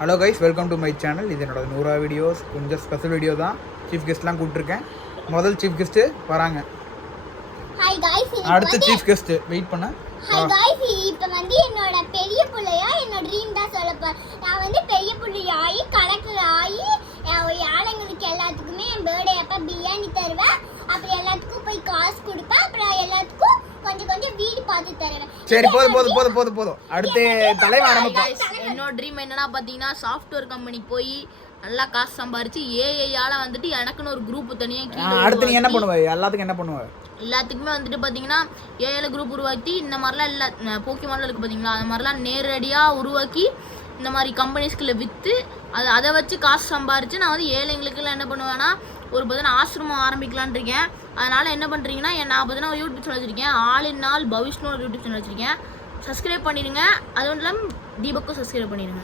Hello guys, welcome to my channel. இது என்னோட 100 videos. கொஞ்சம் ஸ்பெஷல் வீடியோ தான். சீஃப் கெஸ்ட்லாம் கூப்பிட்டுருக்கேன். முதல் சீஃப் கெஸ்ட்டு வராங்க. ஹாய் गाइस, அடுத்த சீஃப் கெஸ்ட் வெயிட் பண்ண. ஹாய் गाइस, இப்போ வந்து என்னோட பெரிய புள்ளையா என்னோட ட்ரீம் தான் சொல்லப்போறேன். நான் வந்து பெரிய புள்ளையா ஆகி கலெக்டர் ஆகி ஆளுங்களுக்கு எல்லாத்துக்குமே என் பர்த்டே அப்போ பிரியாணி தருவேன். அப்புறம் எல்லாத்துக்கும் போய் காசு கொடுப்பேன். அப்புறம் எல்லாத்துக்கும் கொஞ்சம் கொஞ்சம் வீடு பார்த்து தருவேன். சரி, போதும். அடுத்து தலைவன் ஆரம்பிப்போம். என்னோட ட்ரீம் என்னன்னா பார்த்தீங்கன்னா சாஃப்ட்வேர் கம்பெனிக்கு போய் நல்லா காசு சம்பாரிச்சு ஏஐயால வந்துட்டு எனக்குன்னு ஒரு குரூப் தனியாக அடுத்து நீ என்ன பண்ணுவ? எல்லாத்துக்கும் என்ன பண்ணுவ? எல்லாத்துக்குமே வந்துட்டு பார்த்தீங்கன்னா ஏஐல குரூப் உருவாக்கி இந்த மாதிரிலாம் இல்லை போக்கிமான்ல இருக்குது பார்த்தீங்களா, அந்த மாதிரிலாம் நேரடியாக உருவாக்கி இந்த மாதிரி கம்பெனிஸ்குள்ளே விற்று அதை வச்சு காசு சம்பாரித்து நான் வந்து ஏழைங்களுக்குலாம் என்ன பண்ணுவேன்னா ஒரு பார்த்தீங்கன்னா ஆசிரமம் ஆரம்பிக்கலான் இருக்கேன். அதனால் என்ன பண்ணுறீங்கன்னா நான் பார்த்தீங்கன்னா ஒரு யூடியூப் சேனல் வச்சுருக்கேன். ஆளின் நாள் பவிஷ்னு ஒரு யூடியூப் சேனல் வச்சுருக்கேன். சப்ஸ்கிரைப் பண்ணிடுங்க. அது ஒன்றும் இல்லாமல் தீபக்கும் சப்ஸ்கிரைப் பண்ணிடுங்க.